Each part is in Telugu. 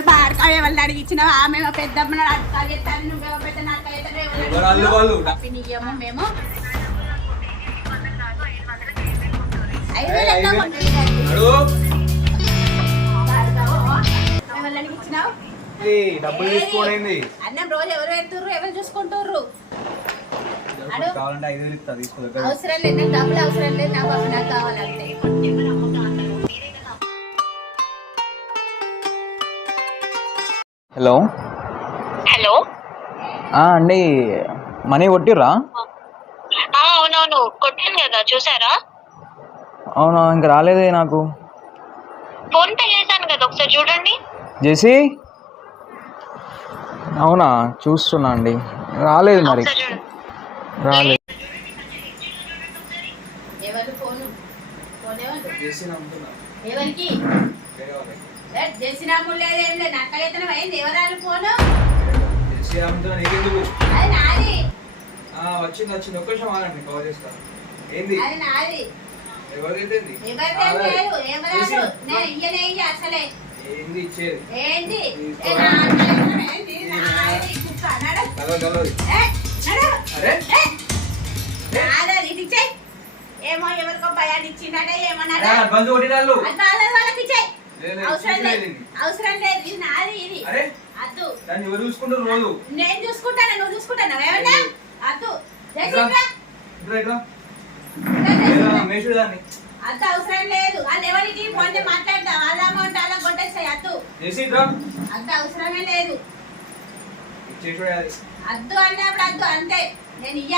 బాడకాయ ఆమె పెద్దమ్మ మేము. డబ్బులు అన్నం రోజు ఎవరు పెడుతుర్రు? ఎవరు చూసుకుంటుర్రు? అవసరం లేదు నాకు డబ్బులు అవసరం లేదు నాకు నాకు కావాలంటే. హలో? హలో? ఆ, అండి మనీ కొట్టిర్రా? ఆ, అవునవును కొట్టాను కదా చూసారా? అవునా ఇంక రాలేదే నాకు. ఫోన్ పే చేశాను కదా ఒకసారి చూడండి. జేసీ? అవునా చూస్తున్నా అండి. రాలేదు మరి. ఒకసారి చూడండి. రాలేదు. ఎవరు ఫోను? ఫోన్ ఎవరు? చేసి నమ్ముతున్నా ఎవరికి? లేదు ఏం లేదు నక్క ఎత్తనం అయింది ఎవరాలు ఫోను? చేసి నమ్ముతున్నా నీకెందుకు? అది నాది. వచ్చింది వచ్చింది. ఒక్క నిమిషం ఆగండి కవర్ చేస్తాను ఏంది? అది నాది. ఎవరికైతే ఏంది? నేను ఇయ్యనే ఇయ్య అసలే. ఇచ్చేది. ఏమో ఎవరికో భయాన్ని ఇచ్చిండటే ఏమన్నాడా? అరే, బంధు కొట్టి రాళ్ళు అది బాగాలేదు వాళ్ళకి ఇచ్చేయ్. అవసరం లేదు. అవసరం లేదు. ఇది నాది ఇది. అరే అద్దు. దాన్ని ఎవరు చూసుకుంటారు రోజు? నేను చూసుకుంటాను నువ్వు చూసుకుంటాను? ఏమన్నా అద్దు. మేషుడు దాన్ని. అవసరం లేదు. వాళ్ళు ఎవరికి ఫోన్ మాట్లాడతా? వాళ్ళ అమౌంట్ అలా కొట్టేస్తాయి అద్దు. అద్దు అవసరమే లేదు. అద్దు అన్నప్పుడు అద్దు అంతే. నేను ఇయ్య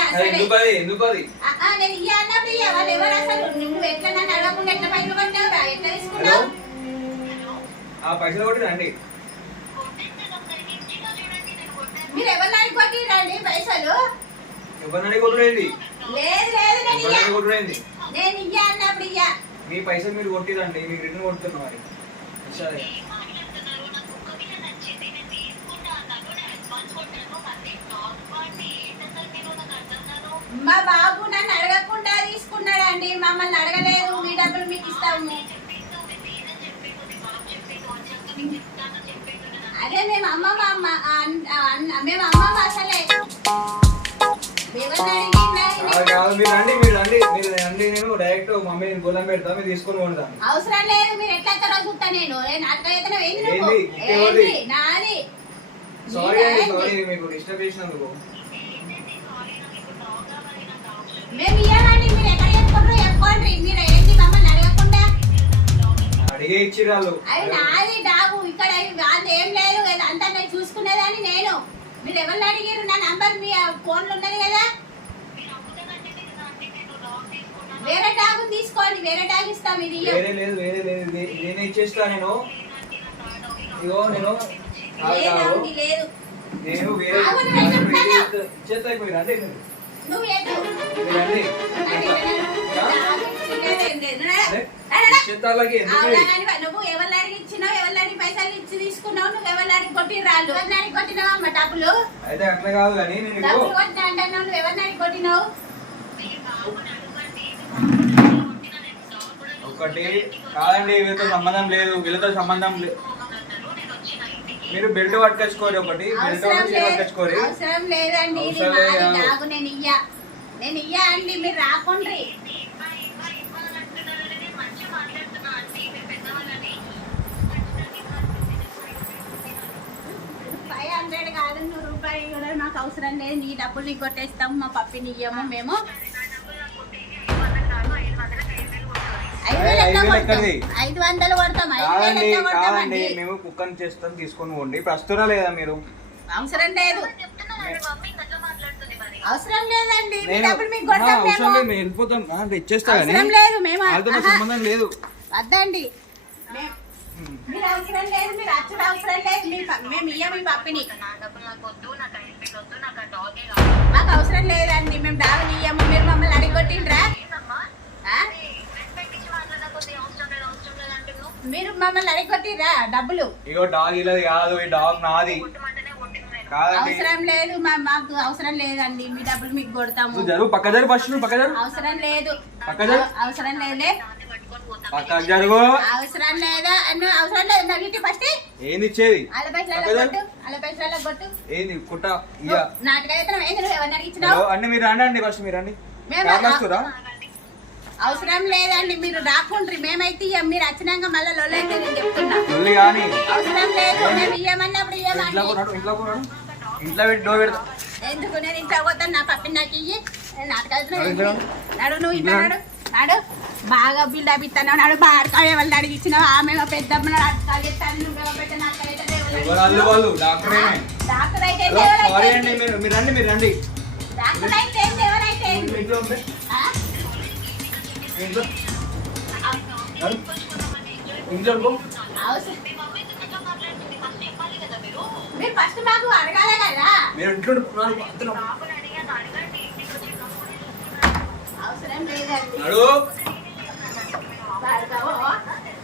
నేను ఇయ్య అన్నప్పుడు ఇయ్య. వాళ్ళు ఎవరు అసలు? నువ్వు ఎట్లా నన్ను అడగకుండా ఎట్లా పైసలు కొట్టావురా? ఎట్లా తీసుకున్నావు? ఆ పైసలు కొట్టి రండి. మీరు ఎవరిని అడిగి రండి పైసలు? ఎవరినని కొట్టుడేంది లేదు లేదు నేను ఇయ్య. కొట్టుడేంది నేను ఇయ్య అన్నప్పుడు ఇయ్య. మీ పైసలు మీరు కొట్టిరండి మీకు రిటర్న్ కొడుతున్నా మరి. సరే. మా బాబు నన్ను అడగకుండా తీసుకున్నాడండి. మమ్మల్ని అడగలేదు. మీ డబ్బులు మీకు ఇస్తాము. కొడతాను అవసరం లేదు మీరు ఎట్లా చూస్తా నేను. ఏంది నాది. Sorry sorry? మీకు డిస్టర్బ్ చేసినందుకు. మేము ఇయ్యాలండి మీరు ఎక్కడ చెప్పుకుంటారో చెప్పుకోండి మీరు ఏంటి అడిగే నాది డాగు ఇక్కడ అది ఏం లేదు అంతా నేను చూసుకునేదాన్ని నేను మీరు ఎవరిని అడిగారు నా నంబర్ మీ ఫోన్లో ఉన్నది కదా వేరే డాగు తీసుకోండి వేరే డాగ్ ఇస్తాం ఇది. వేరే లేదు వేరే లేదు ఇది- ఇదేనే ఇచ్చేస్తా నేను ఇగో నేను కాదు, లేదు నేను వేరే? ఇచ్చేస్తా. నువ్వు నువ్వు అడిగి ఇచ్చినావు అడిగి పైసలు ఇచ్చి తీసుకున్నావు నువ్వు అడిగి కొట్టి రాళ్ళు అడిగి కొట్టినావు అమ్మ డబ్బులు? అయితే అట్లా కాదు కానీ నేను ఇగో డబ్బులు కొట్టినా అంటున్నావు నువ్వు అడిగి కొట్టినావు? ఒకటి కాదండి వీళ్ళతో సంబంధం లేదు వీళ్ళతో సంబంధం లేదు మీరు బెల్ట్ పట్టుకొచ్చుకోరు ఒకటి బెల్ట్ పట్టుకొచ్చుకోరి. అవసరం లేదండి నేను ఇయ్యా. నేను ఇయ్యా అండి మీరు రాకుండ్రి. హండ్రెడ్ కాదు నూరు రూపాయలు కూడా మాకు అవసరం లేదు. నీ డబ్బులు నీకు కొట్టేస్తాం మా పప్పిని ఇయ్యము మేము. ఐదు వందలు కొడతాం ఐదు కాదండి మేము కుక్కని చేస్తాం తీసుకొని పోండి. ప్రస్తుతం లేదా మీరు? అవసరం లేదు. అవసరం లేదండి. మీ నేను డబ్బులు మీకు ఆ, కొడతాం అవసరం మేము. లేదు మేము వెళ్ళిపోతాం. ఇచ్చేస్తా అవసరం లేదు నాకు. సంబంధం లేదు. వద్దండి. మీరు అవసరం లేదు మీరు అచ్చుడు అవసరం లేదు. మీ మేము ఇయ్యం మీ పప్పిని. మాకు అవసరం లేదండి మేము డాబులు ఇయ్యము. మీరు మమ్మల్ని అడిగొట్టిండ్రా? మీరు మమ్మల్ని అడిగొట్టిర్రా డబ్బులు? ఇగో డాగ్ కాదు ఈ డాగ్ నాది. అవసరం లేదు మాకు అవసరం లేదండి. మీ డబ్బులు మీకు కొడతాము. నువ్వు జరుగు పక్క జరుగు ఫస్ట్ నువ్వు పక్క జరుగు అవసరం లేదు అవసరం లేదులే జరుగు. అవసరం లేదా? అన్న అవసరం లేదు. నాకు ఇటు ఫస్ట్ ఏంది ఇచ్చేది? పైసలు? కొట్టు. పైసలు కొట్టు. ఏంది కుట్ట ఇయ్య. నాటకైతే ఏంది నువ్వు ఎవరిని అడిగించినావు హలో అన్ని మీరు రండి ఫస్ట్ మీరు రండి. వస్తురా అవసరం లేదండి. మీరు రాకుండ్రి. మేమైతే ఇయ్యం. మీరు వచ్చినాక మళ్ళీ లొల్లైతే నేను చెప్తున్నా. అవసరం లేదు. మేము ఇయ్యమన్నప్పుడు ఇంట్లో ఇయ్యమండి ఇంట్లో పెట్టి పెడతా. ఎందుకు? నేను ఇంట్లో పోతాను. నా పప్పిని నాకు ఇయ్యి. నాటకాలు నడు నువ్వు ఇంట్లో నడు నడు బాగా బిల్డప్ ఇస్తాను నాడు ఆమె పెద్దమ్మ అడకాలు ఇస్తాను ఎవరు వాళ్ళు వాళ్ళు? డాక్టరేనే. డాక్టర్ అయితే హలో సారీ ఎవరైతే అండి మీరు డాక్టర్ అయితే ఎవరైతే ఫస్ట్ మాకు అడగాలి కదా. మీరు ఇంట్లో. అవసరం లేదండి.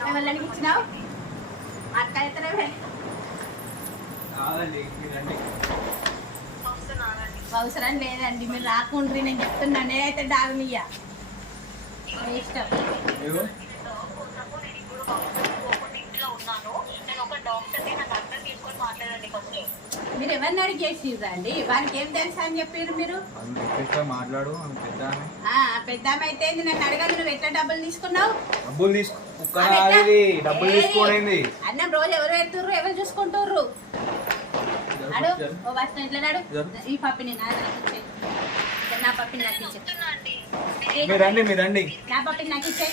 ఎవరికి ఇచ్చినావు? అవసరం లేదండి మీరు రాకుండ్రి నేను చెప్తున్నా. నేనైతే డాగునియ్యా. మీ ఇష్టం. మీరు ఎవరిని అడిగేసిర్రు అండి? వానికి ఏం తెలుసు అని చెప్పారు మీరు? మాట్లాడు పెద్ద అయితే ఏంది? నన్ను అడగాలి నువ్వు ఎట్లా డబ్బులు తీసుకున్నావు? డబ్బులు. డబ్బులు? తీసుకోలేదు. అన్నం రోజు ఎవరు పెడుతుర్రు? ఎవరు చూసుకుంటుర్రు? అడు ఓ బస్ ఇట్లా నాడు. ఈ పప్పిని నా నాకు ఇచ్చేయ్. నా పప్పిని నాకు ఇచ్చే మీరు రండి మీరు రండి. నా పప్పిని నాకు ఇచ్చే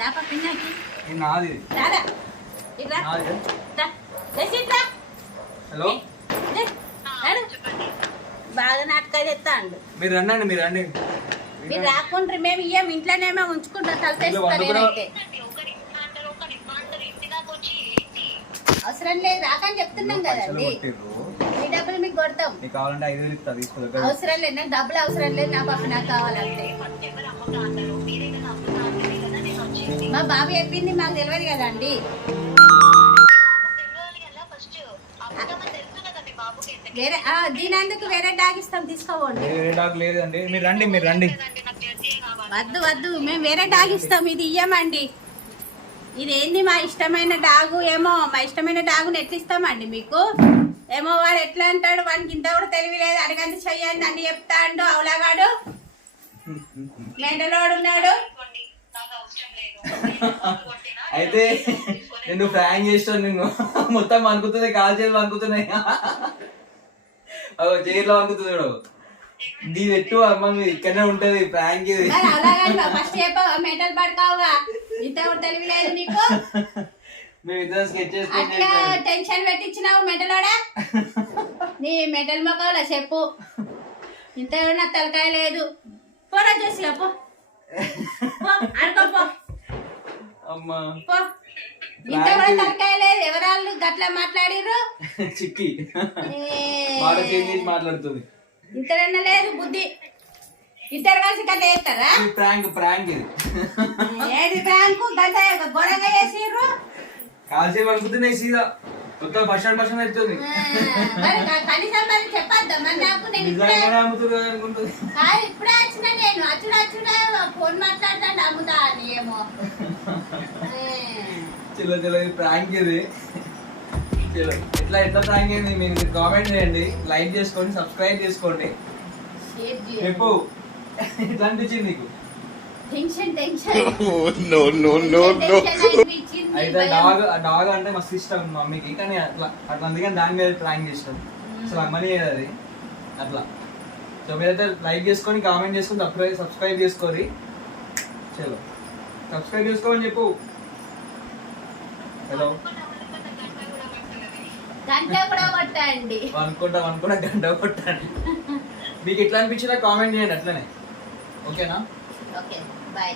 నా పప్పిని నాకు నాది. ఇట్లా. హలో. బాగా నాటకాలు చెప్తాండు మీరు రండి మీరు రండి. మీరు రాకుండ్రి మేము ఇయ్యం ఇంట్లోనేమో ఉంచుకుంటాం తలసేస్తాను వండుకురా. నేనైతే అవసరం లేదు రాకని చెప్తున్నాం కదండి. మీ డబ్బులు మీకు కొడతాం. నీకు కావాలంటే ఐదు వేలు ఇస్తా తీసుకో అవసరం లేదు నాకు డబ్బులు అవసరం లేదు నా పప్పు నాకు కావాలంటే. మా బాబు చెప్పింది మాకు తెలియదు కదండి. వేరే ఆ, దీని అందుకు వేరే డాగ్ ఇస్తాం తీసుకోవండి. వేరే డాక్ లేదండి. మీరు రండి మీరు రండి. వద్దు వద్దు మేము వేరే డాగ్ ఇస్తాం ఇది ఇయ్యమండి. ఇది ఏంది మా ఇష్టమైన డాగు ఏమో మా ఇష్టమైన డాగుని ఎట్లా ఇస్తామండి మీకు? ఏమో వాడు ఎట్లా అంటాడు వానికి ఇంత కూడా తెలివి లేదు అడగండి చెయ్యండి అని చెప్తాడు అవులాగాడు. మెంటలోడు ఉన్నాడు. అయితే నేను ఫ్రాంక్ చేస్తాను నిన్ను. మొత్తం అనుకుతుంది కాలు చేతులు అనుకుతున్నాయి? అగో చైర్లో అనుకుతుంది చూడు. దీని ఎట్టు అమ్మ మీది ఇక్కడనే ఉంటది ప్రాంక్ ఇది. మరి ఫస్ట్ చెప్పావు మెంటల్ పడకావుగా. ఇంత తెలివి లేదు నీకు. మేము ఇద్దరం స్కెచ్ అట్లా టెన్షన్ పెట్టించినావు మెంటలోడా నీ మెంటల్ మొక్కవులా చెప్పు. ఇంత నాకు తలకాయ లేదు. పోరా చూసి పో. పో, ఆడుకో పో. అమ్మా. పో. ఇంత కూడా లేదు. ఎవరాళ్ళు గట్లా మాట్లాడిర్రు? చిక్కి. మాట చేంజ్ మాట్లాడుతుంది. లేదు బుద్ధి. ఇద్దరు కలిసి కథ చేస్తారా ప్రాంక్ ప్రాంక్ ఇది. ఏది బ్యాంకు గంట ఘోరంగా చేసిర్రు? కాల్సేపు అనుకుతున్నాయి సీదా. మొత్తం పర్సెంట్ పర్సెంట్ అవుతుంది. కనీసం మరి చెప్పొద్దా? మరి నాకు నేను ఇప్పుడే ఇప్పుడే వచ్చిన నేను. అచ్చుడు అచ్చుడే ఫోన్ మాట్లాడతాను అమ్ముతా అని ఏమో. ఏ, చలో చలో ఇది ప్రాంక్ ఇది. చలో ఎట్లా ఎట్లా ప్రాంక్ అయింది మీరు కామెంట్ చేయండి. లైక్ చేసుకోండి సబ్స్క్రైబ్ చేసుకోండి. చెప్పు. ఎట్లా అనిపించింది నీకు? అనిపించింది, అయితే. డాగ్ డాగ్ అంటే మస్తు ఇష్టం మమ్మీకి కానీ అట్లా అట్లా అందుకని దాని మీద ప్రాంక్ చేస్తాం అసలు అమ్మని అది. అట్లా. సో మీరైతే లైక్ చేసుకొని కామెంట్ చేసుకొని సబ్స్క్రైబ్ సబ్స్క్రైబ్ చేసుకోరి. చలో. సబ్స్క్రైబ్ చేసుకోమని చెప్పు. హలో గంట కూడా కొట్టండి. అనుకుంటా అనుకున్నా గంట కొట్టండి. మీకు ఎట్లా అనిపించిందో కామెంట్ చేయండి అట్లనే. ఓకేనా ఓకే బాయ్